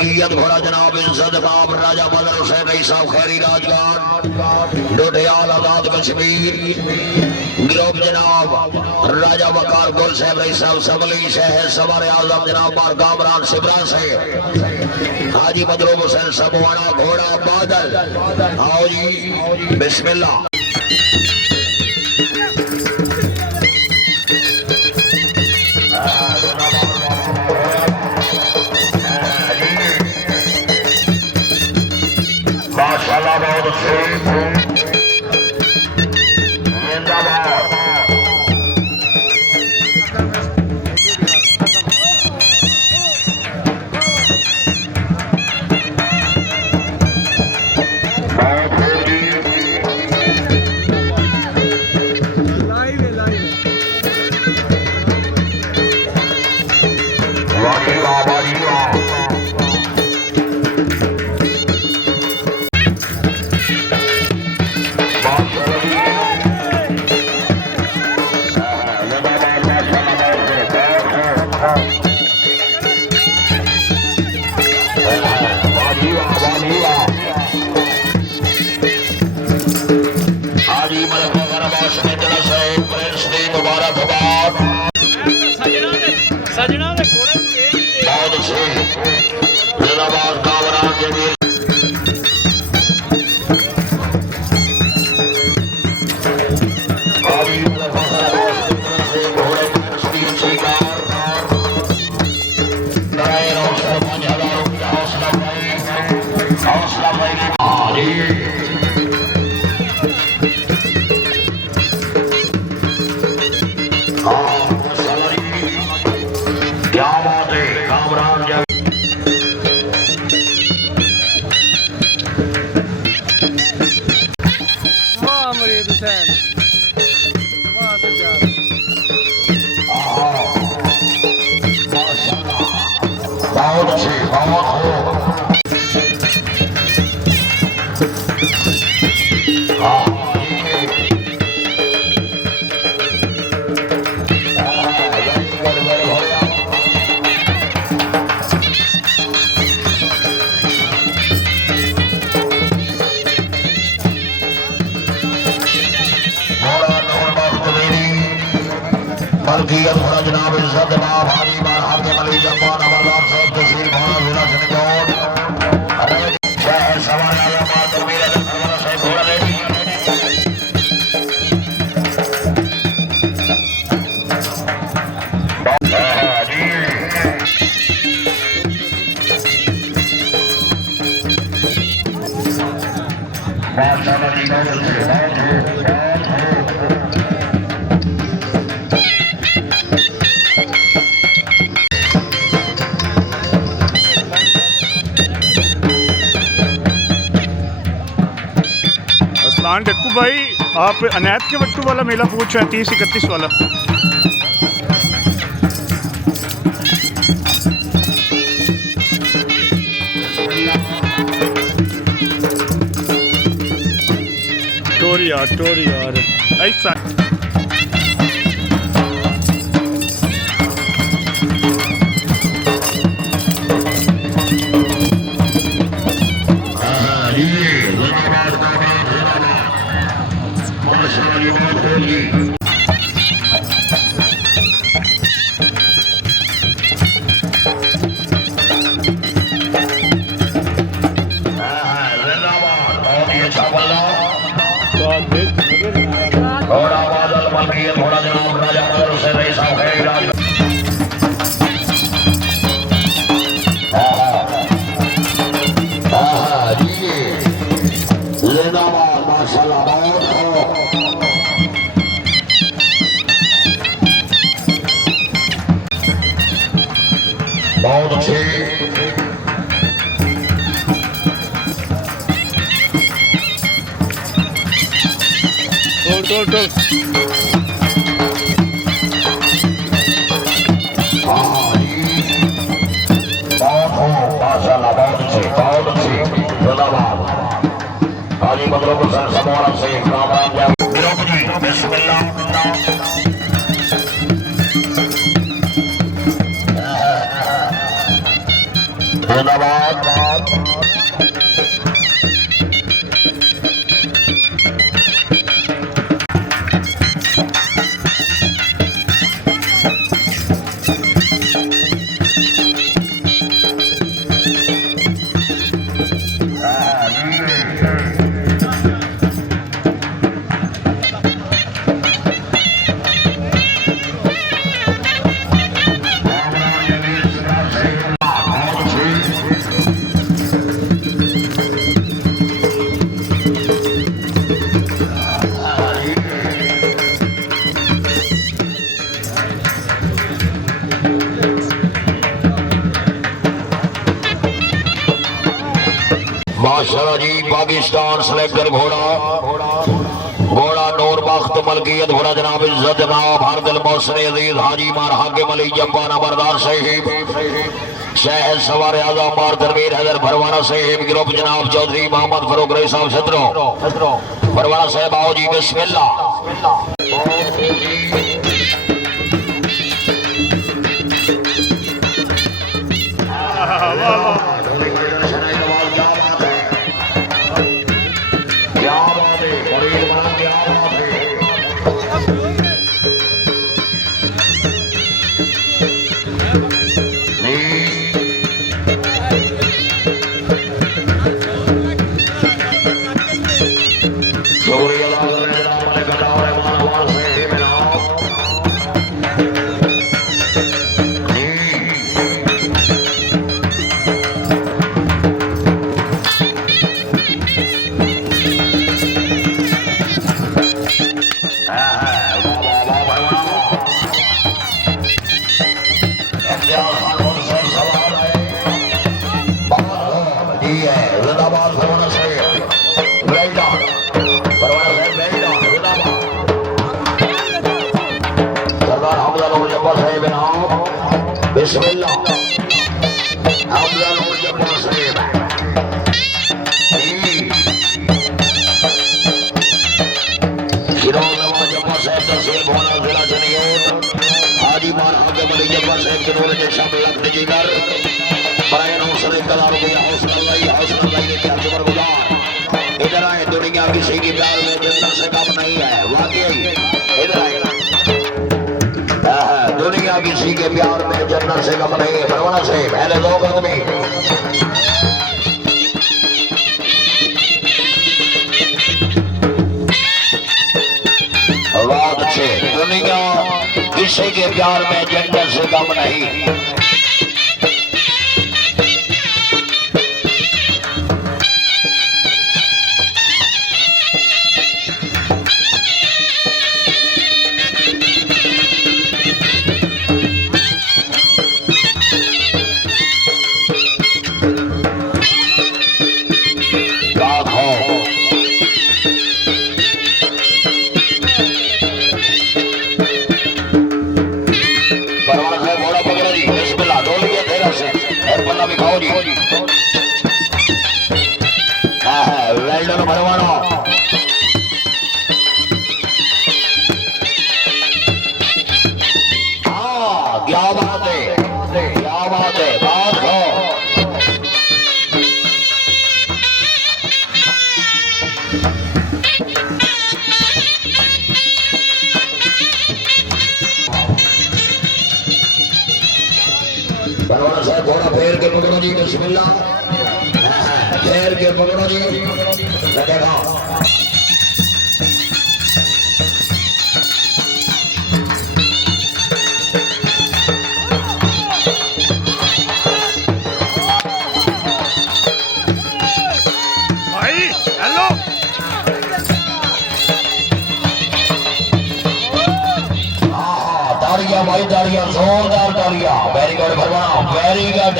मलकियत घोड़ा जनाब इज्जत बाब राजा बदर हुसैन रई साहब खैरी राजगार डोडियाल आजाद कश्मीर गिरोह जनाब राजा वकार गुल साहब रई साहब सबली शहर सवार आजम जनाब बार कामरान सिबरा से हाजी मजरूब हुसैन सबवाना घोड़ा बादल आओ जी बिस्मिल्लाह माशाल्लाह बहुत अच्छे मलकियत घोड़ा जनाब इज्जत बाब हाजी बार हाके मली जब्बान अमरदार साहब तहसील भाना जिला सनजौर शहर सवार आला मार तकबीर अजम फरमाना साहब घोड़ा रेडी माशाल्लाह जी बहुत डक्कू भाई आप अनैत के वट्टू वाला मेला पूछ रहे हैं 30-31 वाला टोरी यार ऐसा बहुत अच्छे जिंदाबाद। माशाल्लाह जी, पाकिस्तान सेलेक्टर घोड़ा नूर बख्त मलकियत घोड़ा जनाब इज्जत जनाब हरदिल मोहसिन अजीज हाजी मार हाकिम अली जब्बा नंबरदार साहिब शहर सवार आजम मार तनवीर हैदर भरवाना साहिब ग्रुप जनाब चौधरी मोहम्मद फरूक रई साहब छतरो भरवाना साहब आओ जी बिस्मिल्लाह। बिस्मिल्लाह हाजी मार हाकिम अली जब्बा साहब के नूर के सब लग जिगर बयान हौसले कलार को हौसला नहीं क्या जुबर गुजार इधर आए। दुनिया किसी की प्यार में जितना से कम नहीं है वाकई। इधर आए, दुनिया किसी के प्यार में जन्नत से कम नहीं है। भरवाना से पहले दो कदमी बहुत अच्छे। दुनिया किसी के प्यार में जन्नत से कम नहीं। भरवाना साहब घोड़ा फेर के पकड़ो जी बिस्मिल्लाह। फेर के पकड़ो जी लगेगा। भाई हेलो तालियां भाई तालियां जोरदार तालियां। वेरी गुड भरवाना वेरी गुड।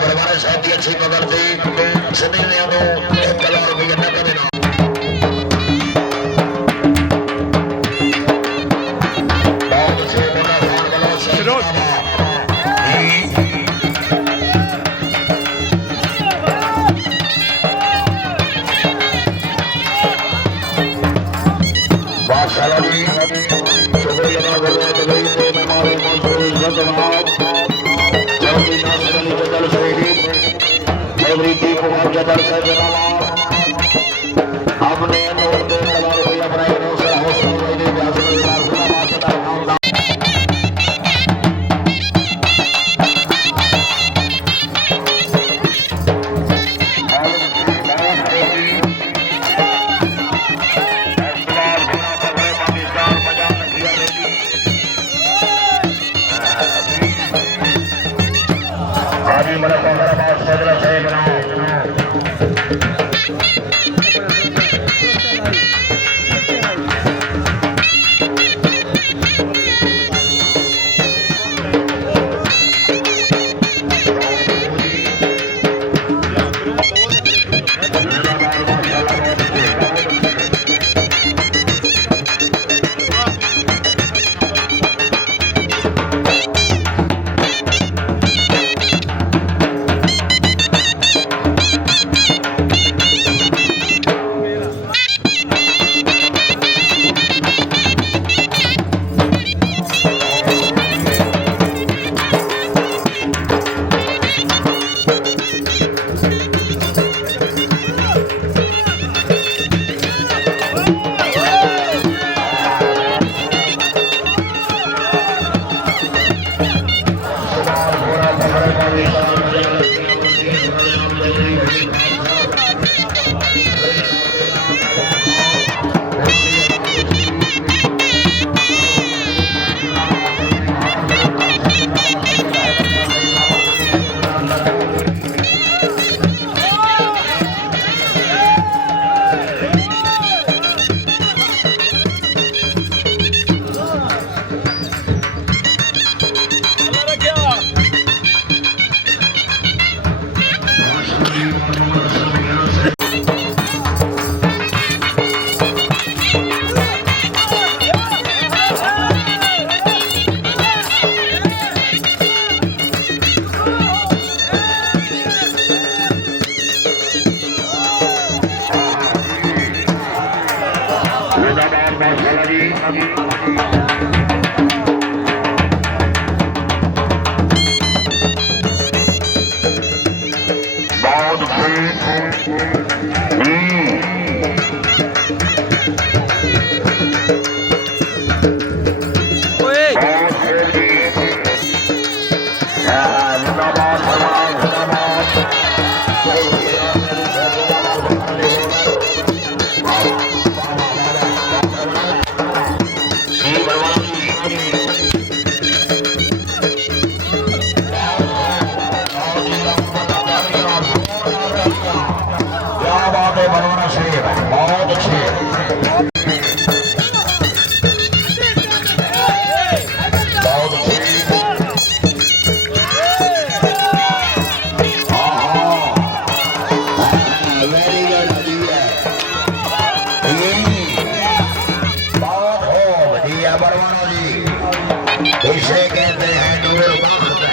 बड़वाड़े साहब की अच्छी कदर थी सनी ने उन्होंने 1 करोड़ रुपये न देना बहुत अच्छे बड़ा खान वाला फिरोज बादशाह जी सुबह जना गुरुवार दुबई में मेहमान मंसूर इज्जत जनाब चौधरी नासिर अली जदल शहीद चौधरी दीप कुमार जदल से जनाब अपने नोट दे करोड़ रुपया बनाए से हौसला दे व्यास में आदि मेरा पंद्रह बात सजरा से बनाओ बड़वाना जी